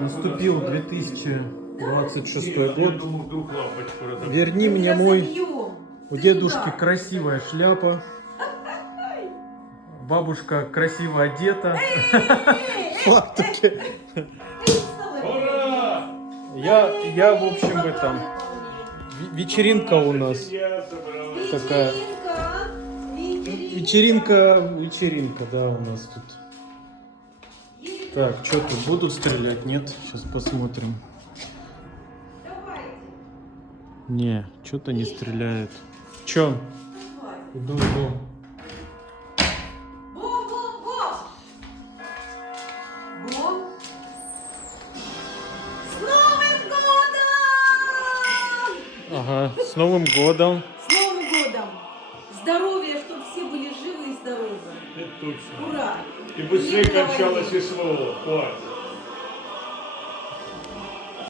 Наступил 2026 год. Верни мне мой... У дедушки красивая шляпа. Бабушка красиво одета. Фартуки. Я, в общем, этом... Вечеринка у нас такая. Вечеринка, да, у нас тут. Так, что тут, буду стрелять? Нет? Сейчас посмотрим. Не, что-то не стреляет. Чё? Иду. Ага, с Новым годом! С Новым годом! Здоровья, чтобы все были живы и здоровы! Это точно. Ура! И быстрее кончалось и слово. Хватит.